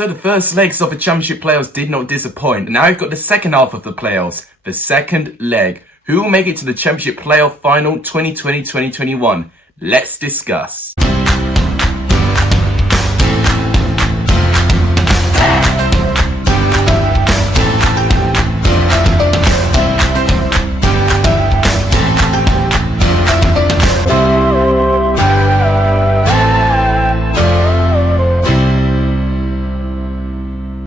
So the first legs of the Championship playoffs did not disappoint. Now we've got the second half of the playoffs, the second leg. Who will make it to the Championship playoff final 2020-2021? Let's discuss.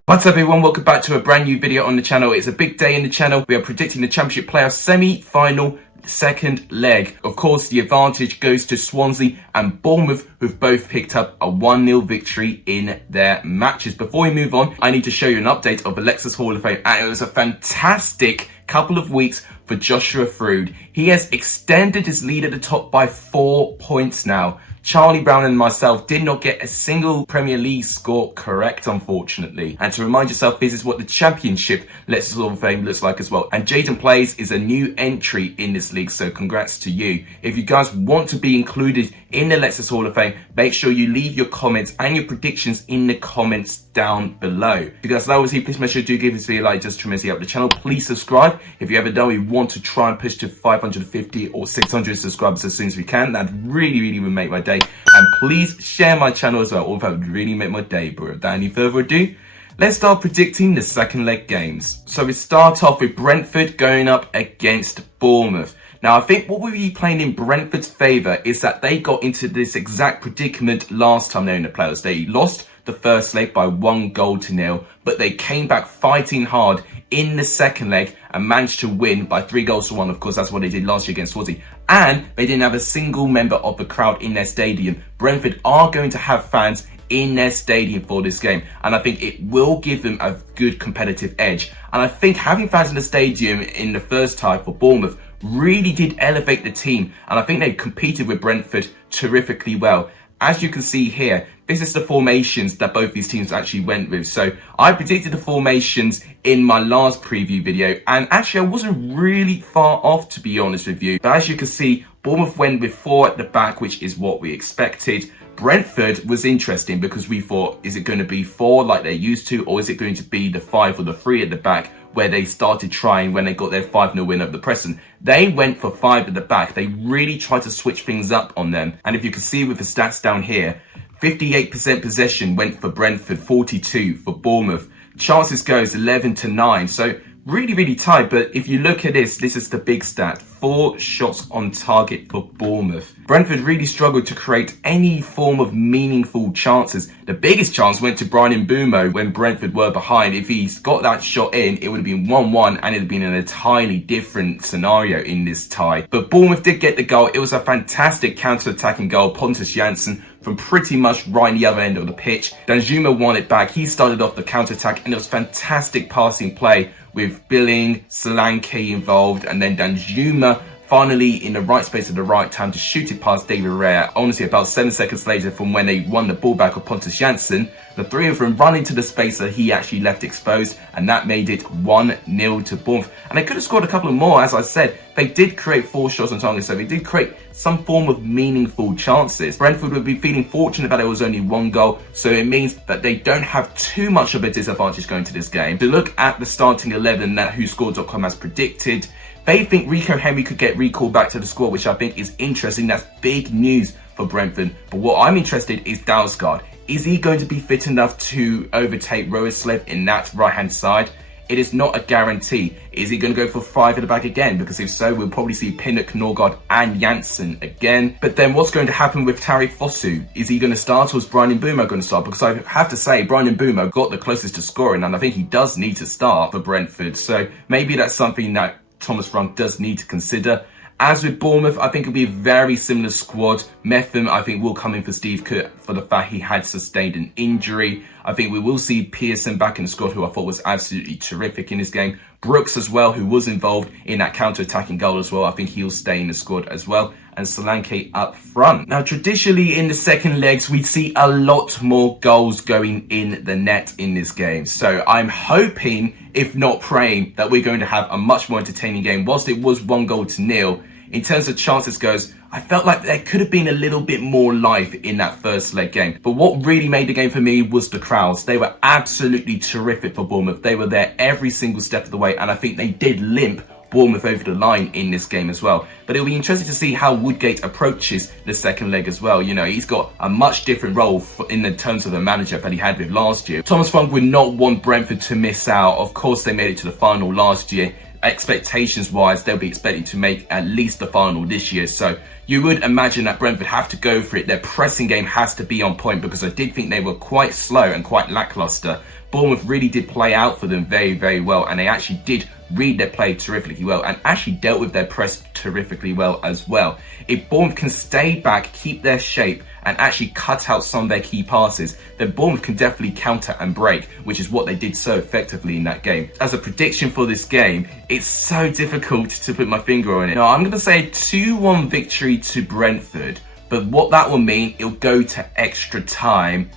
What's up everyone, welcome back to a brand new video on the channel. It's a big day in the channel. We are predicting the Championship playoff semi-final second leg. Of course, the advantage goes to Swansea and Bournemouth, who've both picked up a 1-0 victory in their matches. Before we move on, I need to show you an update of Alexa's Hall of Fame, and it was a fantastic couple of weeks for Joshua Frood. He has extended his lead at the top by 4 points now. Charlie Brown and myself did not get a single Premier League score correct, unfortunately. And to remind yourself, this is what the Championship Leicester Hall of Fame looks like as well. And Jaden Plays is a new entry in this league, so congrats to you. If you guys want to be included in the Leicester Hall of Fame, make sure you leave your comments and your predictions in the comments down below. If you guys love please make sure to give this video a like, just tremendously help the channel. Please subscribe. If you ever know we want to try and push to 550 or 600 subscribers as soon as we can, that really would make my day. And please share my channel as well, that would really make my day. But without any further ado, let's start predicting the second leg games. So we start off with Brentford going up against Bournemouth. Now, I think what we'll be playing in Brentford's favour is that they got into this exact predicament last time they were in the playoffs. They lost the first leg by 1-0, but they came back fighting hard in the second leg and managed to win by 3-1. Of course, that's what they did last year against Swansea. And they didn't have a single member of the crowd in their stadium. Brentford are going to have fans in their stadium for this game, and I think it will give them a good competitive edge. And I think having fans in the stadium in the first tie for Bournemouth really did elevate the team, and I think they competed with Brentford terrifically well. As you can see here, this is the formations that both these teams actually went with. So I predicted the formations in my last preview video, and actually I wasn't really far off, to be honest with you. But as you can see, Bournemouth went with 4 at the back, which is what we expected. Brentford was interesting because we thought, is it going to be 4 like they're used to, or is it going to be the 5 or the 3 at the back, where they started trying when they got their 5-0 win over the Preston? They went for 5 at the back. They really tried to switch things up on them. And if you can see with the stats down here, 58% possession went for Brentford, 42 for Bournemouth. Chances goes 11-9. So really tight. But if you look at this is the big stat. 4 shots on target for Bournemouth. Brentford really struggled to create any form of meaningful chances. The biggest chance went to Bryan Mbeumo when Brentford were behind. If he's got that shot in, it would have been 1-1 and it would have been an entirely different scenario in this tie. But Bournemouth did get the goal. It was a fantastic counter-attacking goal. Pontus Jansson from pretty much right in the other end of the pitch. Danjuma won it back. He started off the counter-attack, and it was fantastic passing play with Billing, Solanke involved, and then Danjuma finally in the right space at the right time to shoot it past David Raya. Honestly, about 7 seconds later from when they won the ball back of Pontus Jansson, the 3 of them run into the space that he actually left exposed, and that made it 1-0 to Bournemouth. And they could have scored a couple of more. As I said, they did create 4 shots on target, so they did create some form of meaningful chances. Brentford would be feeling fortunate that it was only 1 goal, so it means that they don't have too much of a disadvantage going to this game. To look at the starting 11 that WhoScored.com has predicted, they think Rico Henry could get recalled back to the squad, which I think is interesting. That's big news for Brentford. But what I'm interested is Dalsgaard. Is he going to be fit enough to overtake Roerslev in that right-hand side? It is not a guarantee. Is he going to go for 5 at the back again? Because if so, we'll probably see Pinnock, Norgard and Janssen again. But then what's going to happen with Tariq Fosu? Is he going to start, or is Bryan Mbeumo going to start? Because I have to say, Bryan Mbeumo got the closest to scoring, and I think he does need to start for Brentford. So maybe that's something that Thomas Frank does need to consider. As with Bournemouth, I think it'll be a very similar squad. Metham, I think, will come in for Steve Cook for the fact he had sustained an injury. I think we will see Pearson back in the squad, who I thought was absolutely terrific in this game. Brooks as well, who was involved in that counter-attacking goal as well. I think he'll stay in the squad as well. And Solanke up front. Now, traditionally in the second legs, we see a lot more goals going in the net in this game. So I'm hoping, if not praying, that we're going to have a much more entertaining game. Whilst it was 1-0, in terms of chances goes, I felt like there could have been a little bit more life in that first leg game. But what really made the game for me was the crowds. They were absolutely terrific for Bournemouth. They were there every single step of the way, and I think they did limp Bournemouth over the line in this game as well. But it'll be interesting to see how Woodgate approaches the second leg as well. You know, he's got a much different role in the terms of the manager that he had with last year. Thomas Frank would not want Brentford to miss out. Of course, they made it to the final last year. Expectations wise, they'll be expecting to make at least the final this year. So you would imagine that Brentford have to go for it. Their pressing game has to be on point, because I did think they were quite slow and quite lackluster. Bournemouth really did play out for them very, very well, and they actually did read their play terrifically well and actually dealt with their press terrifically well as well. If Bournemouth can stay back, keep their shape, and actually cut out some of their key passes, then Bournemouth can definitely counter and break, which is what they did so effectively in that game. As a prediction for this game, it's so difficult to put my finger on it. Now, I'm going to say a 2-1 victory to Brentford, but what that will mean, it'll go to extra time,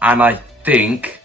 and I think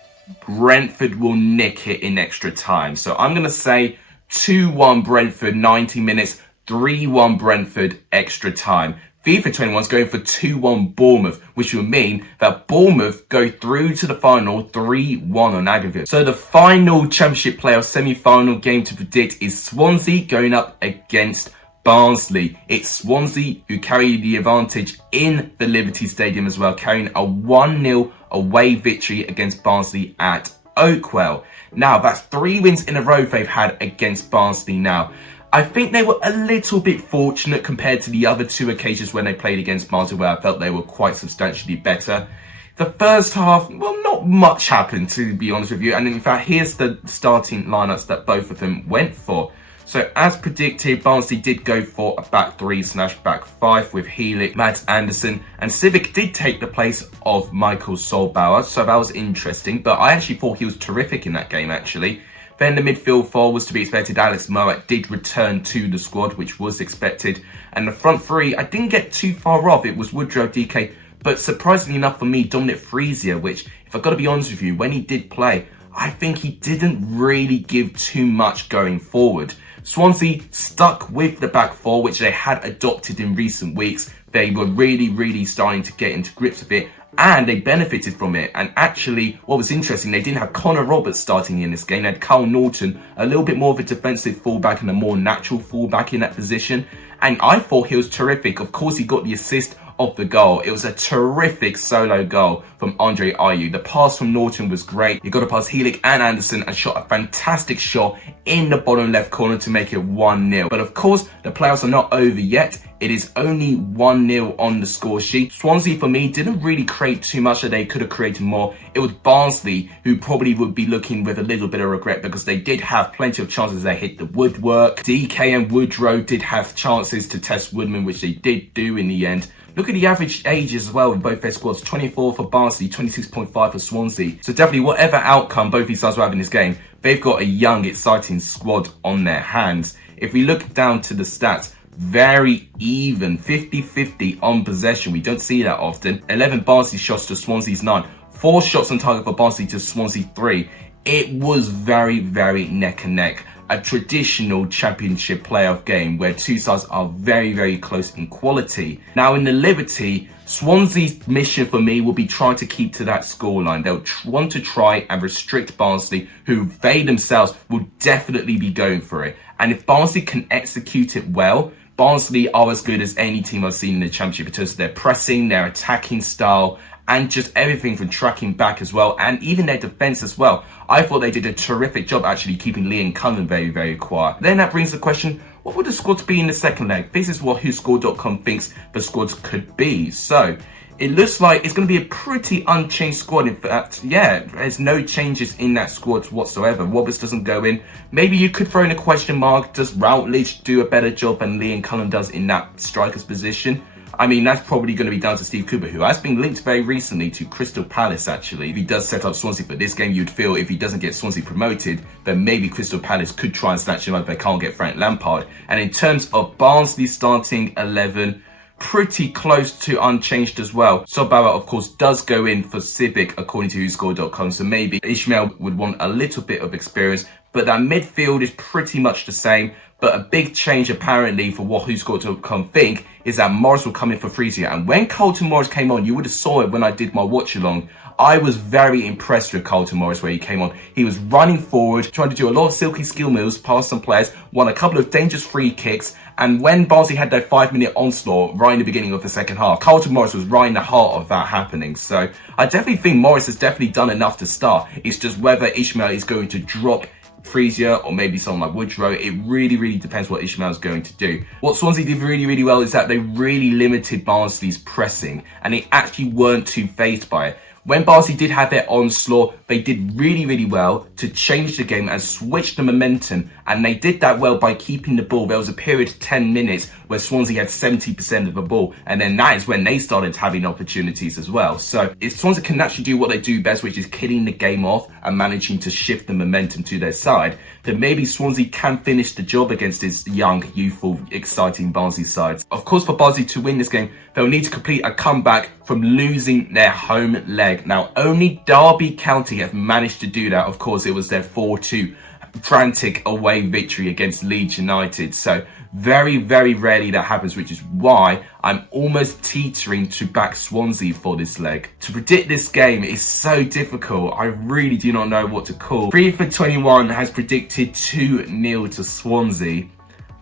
Brentford will nick it in extra time. So I'm going to say 2-1 Brentford, 90 minutes, 3-1 Brentford, extra time. FIFA 21 is going for 2-1 Bournemouth, which will mean that Bournemouth go through to the final 3-1 on aggregate. So the final Championship playoff semi-final game to predict is Swansea going up against Barnsley. It's Swansea who carry the advantage in the Liberty Stadium as well, carrying a 1-0 away victory against Barnsley at Oakwell. Now, that's 3 wins in a row they've had against Barnsley now. I think they were a little bit fortunate compared to the other 2 occasions when they played against Barnsley, where I felt they were quite substantially better. The first half, well, not much happened, to be honest with you. And in fact, here's the starting lineups that both of them went for. So as predicted, Barnsley did go for a back 3/back 5 with Helik, Mads Andersen, and Civic did take the place of Michael Solbauer. So that was interesting, but I actually thought he was terrific in that game, actually. Then the midfield four was to be expected. Alex Mowatt did return to the squad, which was expected. And the front three, I didn't get too far off. It was Woodrow, DK, but surprisingly enough for me, Dominic Friesia, which, if I've got to be honest with you, when he did play, I think he didn't really give too much going forward. Swansea stuck with the back four, which they had adopted in recent weeks. They were really starting to get into grips with it, and they benefited from it. And actually, what was interesting, they didn't have Connor Roberts starting in this game. They had Carl Norton, a little bit more of a defensive fullback and a more natural fullback in that position. And I thought he was terrific. Of course, he got the assist of the goal. It was a terrific solo goal from Andre Ayew. The pass from Norton was great. He got a past Helik and Anderson and shot a fantastic shot in the bottom left corner to make it 1-0. But of course, the playoffs are not over yet. It is only 1-0 on the score sheet. Swansea, for me, didn't really create too much, that they could have created more. It was Barnsley who probably would be looking with a little bit of regret, because they did have plenty of chances. They hit the woodwork. DK and Woodrow did have chances to test Woodman, which they did do in the end. Look at the average age as well in both their squads. 24 for Barnsley, 26.5 for Swansea. So definitely, whatever outcome both these sides will have in this game, they've got a young, exciting squad on their hands. If we look down to the stats, very even, 50-50 on possession. We don't see that often. 11 Barnsley shots to Swansea's 9. 4 shots on target for Barnsley to Swansea 3. It was very neck and neck. A traditional championship playoff game where two sides are very close in quality. Now in the Liberty, Swansea's mission for me will be trying to keep to that scoreline. They'll want to try and restrict Barnsley, who they themselves will definitely be going for it. And if Barnsley can execute it well, Barnsley are as good as any team I've seen in the championship because of their pressing, their attacking style, and just everything from tracking back as well, and even their defence as well. I thought they did a terrific job actually keeping Liam Cullen very quiet. Then that brings the question, what would the squads be in the second leg? This is what WhoScored.com thinks the squads could be. So it looks like it's going to be a pretty unchanged squad. In fact, yeah, there's no changes in that squad whatsoever. Roberts doesn't go in. Maybe you could throw in a question mark. Does Routledge do a better job than Liam Cullen does in that striker's position? I mean, that's probably going to be down to Steve Cooper, who has been linked very recently to Crystal Palace, actually. If he does set up Swansea for this game, you'd feel if he doesn't get Swansea promoted, then maybe Crystal Palace could try and snatch him up if they can't get Frank Lampard. And in terms of Barnsley starting 11, pretty close to unchanged as well. Solbauer, of course, does go in for Civic, according to WhoScored.com, so maybe Ishmael would want a little bit of experience, but that midfield is pretty much the same. But a big change apparently for who's got to come think is that Morris will come in for Frisia. And when Carlton Morris came on, you would have saw it when I did my watch along. I was very impressed with Carlton Morris where he came on. He was running forward, trying to do a lot of silky skill moves past some players, won a couple of dangerous free kicks. And when Barnsley had their 5-minute onslaught right in the beginning of the second half, Carlton Morris was right in the heart of that happening. So I definitely think Morris has definitely done enough to start. It's just whether Ishmael is going to drop Frisia or maybe someone like Woodrow. It really depends what Ishmael's going to do. What Swansea did really well is that they really limited Barnsley's pressing and they actually weren't too fazed by it. When Barnsley did have their onslaught, they did really well to change the game and switch the momentum. And they did that well by keeping the ball. There was a period of 10 minutes where Swansea had 70% of the ball. And then that is when they started having opportunities as well. So if Swansea can actually do what they do best, which is killing the game off and managing to shift the momentum to their side, then maybe Swansea can finish the job against this young, youthful, exciting Barnsley side. Of course, for Barnsley to win this game, they'll need to complete a comeback from losing their home leg. Now, only Derby County have managed to do that. Of course, it was their 4-2 frantic away victory against Leeds United. So very rarely that happens, which is why I'm almost teetering to back Swansea for this leg. To predict this game is so difficult. I really do not know what to call. 3 for 21 has predicted 2-0 to Swansea.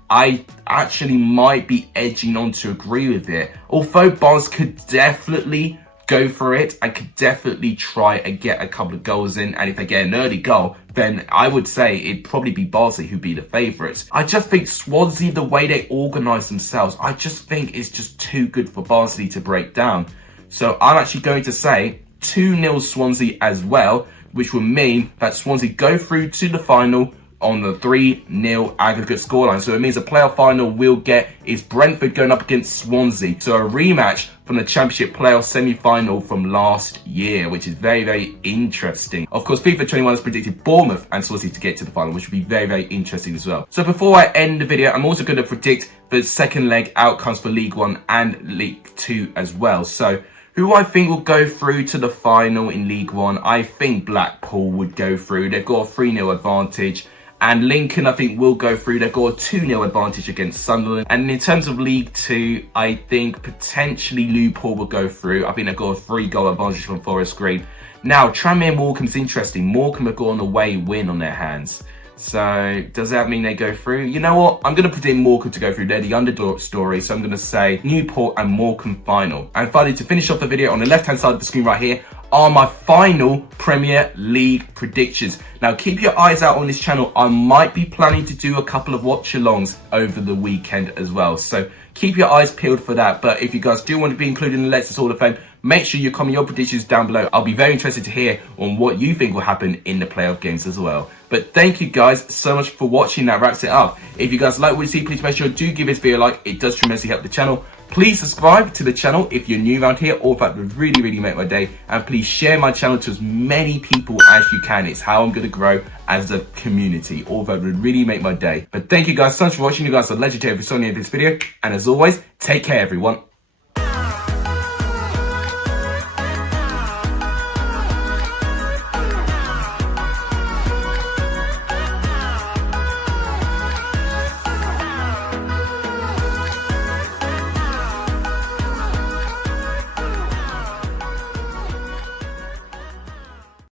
I actually might be edging on to agree with it. Although Barnes could definitely go for it, I could definitely try and get a couple of goals in. And if they get an early goal, then I would say it'd probably be Barnsley who'd be the favourites. I just think Swansea, the way they organise themselves, I just think it's just too good for Barnsley to break down. So I'm actually going to say 2-0 Swansea as well, which will mean that Swansea go through to the final on the 3-0 aggregate scoreline. So it means the playoff final we'll get is Brentford going up against Swansea. So a rematch from the Championship playoff semi-final from last year, which is very interesting. Of course, FIFA 21 has predicted Bournemouth and Swansea to get to the final, which will be very interesting as well. So before I end the video, I'm also going to predict the second leg outcomes for League 1 and League 2 as well. So who I think will go through to the final in League 1, I think Blackpool would go through. They've got a 3-0 advantage. And Lincoln, I think, will go through. They've got a 2-0 advantage against Sunderland. And in terms of League 2, I think potentially Liverpool will go through. I think they've got a 3-goal advantage from Forest Green. Now, Tranmere and Morecambe's interesting. Morecambe have got an away win on their hands. So, does that mean they go through? You know what? I'm going to predict Morecambe to go through. They're the underdog story. So, I'm going to say Newport and Morecambe final. And finally, to finish off the video, on the left-hand side of the screen right here, are my final Premier League predictions. Now, keep your eyes out on this channel. I might be planning to do a couple of watch-alongs over the weekend as well. So keep your eyes peeled for that. But if you guys do want to be included in the Let's Hall of Fame, make sure you comment your predictions down below. I'll be very interested to hear on what you think will happen in the playoff games as well. But thank you guys so much for watching. That wraps it up. If you guys like what you see, please make sure to give this video a like. It does tremendously help the channel. Please subscribe to the channel if you're new around here, or if that would really make my day. And please share my channel to as many people as you can. It's how I'm going to grow as a community. All that would really make my day. But thank you guys so much for watching. You guys are legendary for the end of this video. And as always, take care everyone.